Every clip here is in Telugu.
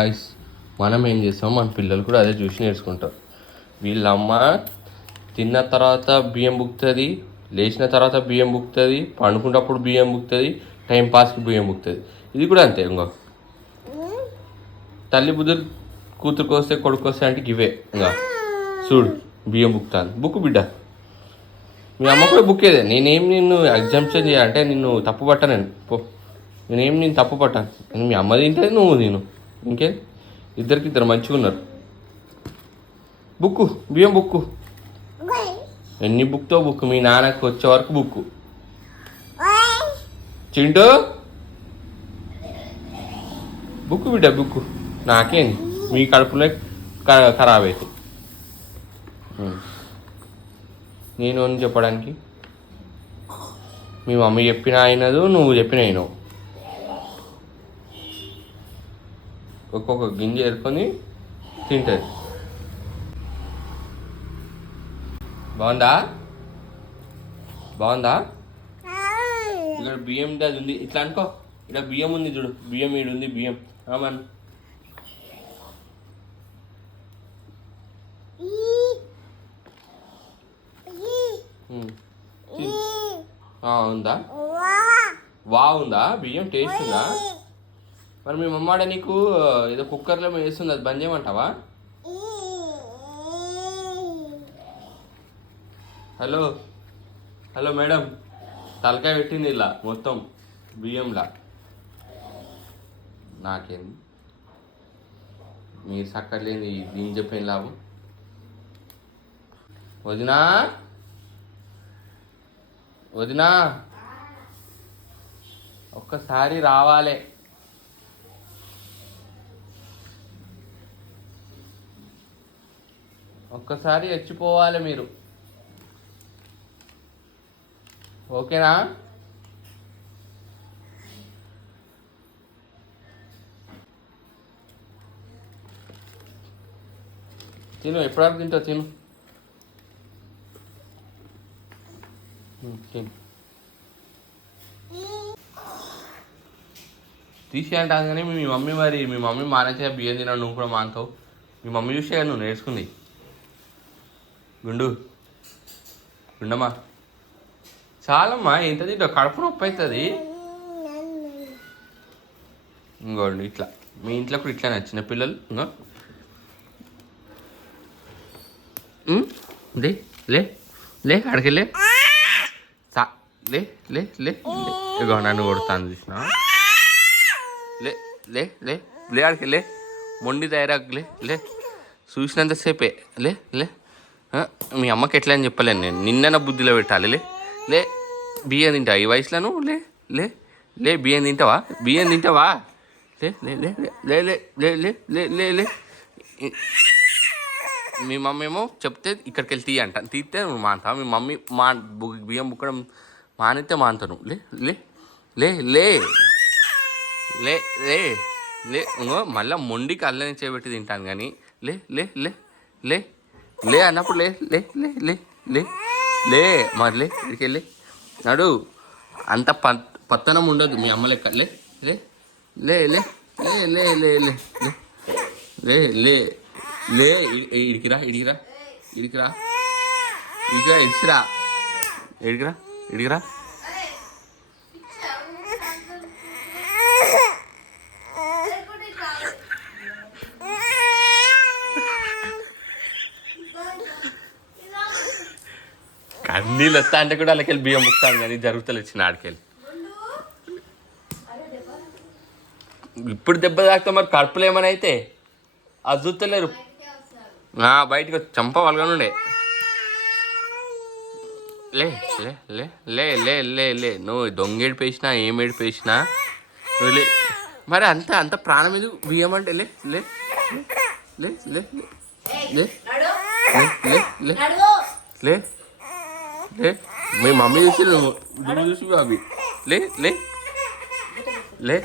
గాయ్స్, మనం ఏం చేస్తాం, మన పిల్లలు కూడా అదే చూసి నేర్చుకుంటారు. వీళ్ళ అమ్మ తిన్న తర్వాత బియ్యం బుక్తుంది, లేచిన తర్వాత బియ్యం బుక్తుంది, పండుకున్నప్పుడు బియ్యం బుక్తుంది, టైం పాస్కి బియ్యం బుక్తుంది. ఇది కూడా అంతే. ఇంకా తల్లి బుద్ధులు కూతురుకు వస్తే కొడుకు వస్తే అంటే ఇవే. ఇంకా చూడు బియ్యం బుక్తాను. బుక్ బిడ్డ, మీ అమ్మ కూడా బుక్కేదే. నేనేం నిన్ను ఎగ్జామ్షన్ చేయాలంటే నిన్ను తప్పు పట్టాను. నేను పో, నేనేం నేను తప్పు పట్టాను. మీ అమ్మ తింటే నువ్వు నేను ఇంకేం, ఇద్దరు మంచిగా ఉన్నారు. బుక్కు బియ్యం బుక్కు, ఎన్ని బుక్తో బుక్, మీ నాన్నకు వచ్చే వరకు బుక్కు. చింటూ బుక్కు బిడ్డ బుక్కు. నాకేంది, మీ కడుపులో ఖరాబ్ అవుతుంది. నేను అని చెప్పడానికి మీ మమ్మీ చెప్పిన అయినదు, నువ్వు చెప్పిన అయినవు. ఒక్కొక్క గింజ ఏరుకొని తింటుంది. బాగుందా? బాగుందా? ఇక్కడ బియ్యం అది ఉంది, ఇట్లా అనుకో. ఇక్కడ బియ్యం ఉంది చూడు, బియ్యం ఈడు ఉంది బియ్యం. ఆమన్ ఉందా? బాగుందా బియ్యం? టేస్ట్ ఉందా? మరి మీ మమ్మాడ నీకు ఏదో కుక్కర్లో వేస్తుంది, అది బంద్ చేయమంటావా? హలో హలో మేడం, తలకాయ పెట్టింది ఇలా మొత్తం బియ్యంలా. నాకేంది, మీరు సక్కర్లేని దీని చెప్పేం లాభం. వదినా వదినా ఒక్కసారి రావాలే. ఒక్కసారి వచ్చిపోవాలి మీరు, ఓకేనా? తిను, ఎప్పటివరకు తింటావు? తిను తిను. తీసేయంటాను కానీ మీ మమ్మీ, మరి మీ మమ్మీ మానేసే బియ్యం తిన్నాడు, నువ్వు కూడా మానుతావు. మీ మమ్మీ చూసే కదా నువ్వు నేర్చుకుంది. గుండమ్మా చాలమ్మా, ఎంత తింటావు? కడుపు నొప్పి అవుతుంది. ఇంకోండి ఇట్లా, మీ ఇంట్లో కూడా ఇట్లా నచ్చిన పిల్లలు. ఇంకా లే లే లే అక్కడికెళ్ళే లే లే లే ఇగో నన్ను కొడతాను చూసిన. లే లే లే లే అక్కడికెళ్ళే, మొండి తయారాకు. లే లే చూసినంతసేపే. లే లే మీ అమ్మకి ఎట్లా అని చెప్పలేను నేను, నిన్న బుద్ధిలో పెట్టాలి. లే లే బియ్యం తింటావా ఈ వయసులో నువ్వు? లే లే లే బియ్యం తింటావా? బియ్యం తింటావా? లే లే లే లే లే లే లే లే లే లే. మీ మమ్మీ ఏమో చెప్తే ఇక్కడికి వెళ్ళి తీయ అంట, తీస్తే నువ్వు మానుతావు. మీ మమ్మీ బియ్యం బుక్కడం మానితే మానుతావు నువ్వు. లే లే లే లే లే లే లే ఇంకో మళ్ళీ మొండికి అల్లని చేయబెట్టి తింటాను కానీ లే లే లే లే లే అన్నప్పుడు లే లే లే లే లే లే మరి లే ఇక్కడికి వెళ్ళి నడు. అంత పత్తనం ఉండదు మీ అమ్మ లెక్క. లే లే లే లే లే లే లే లే లే లే ఇడికిరా ఇడికిరా ఇడికిరా ఇడికిరా ఇడిచిరా ఇడికిరా ఇడికిరా. కన్నీళ్ళు వస్తా అంటే కూడా వాళ్ళకెళ్ళి బియ్యం ముక్తాను కానీ జరుగుతలే వచ్చిన ఆడికెళ్ళి. ఇప్పుడు దెబ్బ తాకితే మరి కడుపులు ఏమైనా అయితే అది చూస్తలేరు. బయటకు చంప వాళ్ళగానుండే. లే లే లే లే లే లే లే నువ్వు దొంగ ఏడిపేసినా ఏం ఏడిపేసినా నువ్వు లే. మరి అంత అంత ప్రాణం ఇది బియ్యం అంటే. లే లే లే లే లే లే లే లే లే. మీ మమ్మీ చూసి నువ్వు చూసి బాబీ. లే లే లే.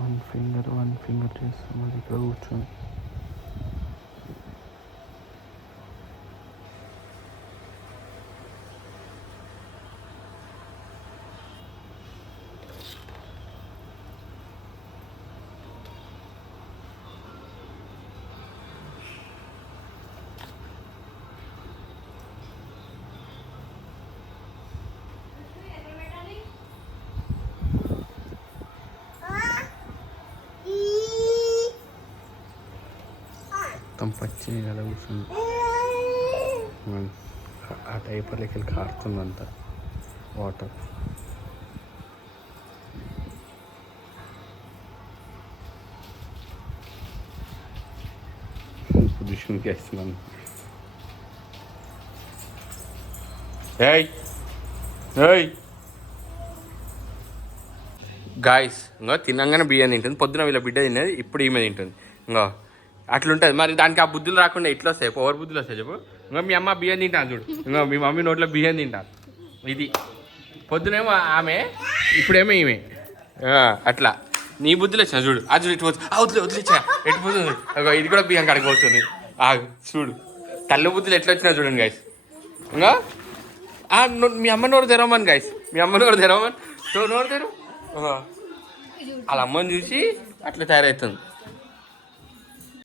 వన్ ఫింగర్ చేస్తున్నది ఇక్కడ కూర్చొని. మొత్తం పచ్చి కదా కూర్చుంది. ఆ టైపర్లోకి వెళ్ళి కారుతుందంత వాటర్. పొజిషన్కి వేస్తున్నాను. ఏయ్ ఏయ్ గాయస్, ఇంకా తినంగానే బియ్యం తింటుంది. పొద్దున వీళ్ళ బిడ్డ తినేది, ఇప్పుడు ఈమె తింటుంది. ఇంకా అట్లుంటుంది మరి. దానికి ఆ బుద్ధులు రాకుండా ఎట్లా వస్తాయి? పవర్ బుద్ధులు వస్తాయి చెప్పు. ఇంకా మీ అమ్మ బియ్యం తింటాను చూడు, ఇంకా మీ మమ్మీ నోట్లో బియ్యం తింటాను. ఇది పొద్దునేమో ఆమె, ఇప్పుడేమో ఈమె. అట్లా నీ బుద్ధులు వచ్చినా చూడు. అది చూడు ఎటు పోతుంది, వదిలేచ్చా ఎటు పోతుంది. ఇది కూడా బియ్యం కడిగిపోతుంది. చూడు తల్లి బుద్ధులు ఎట్లా వచ్చినా చూడండి గాయస్. ఇంకా మీ అమ్మ నోరు తెరవమని గాయస్, మీ అమ్మ నోరు తెరవమని. నోరు తెరు. వాళ్ళ అమ్మని చూసి అట్లా తయారవుతుంది.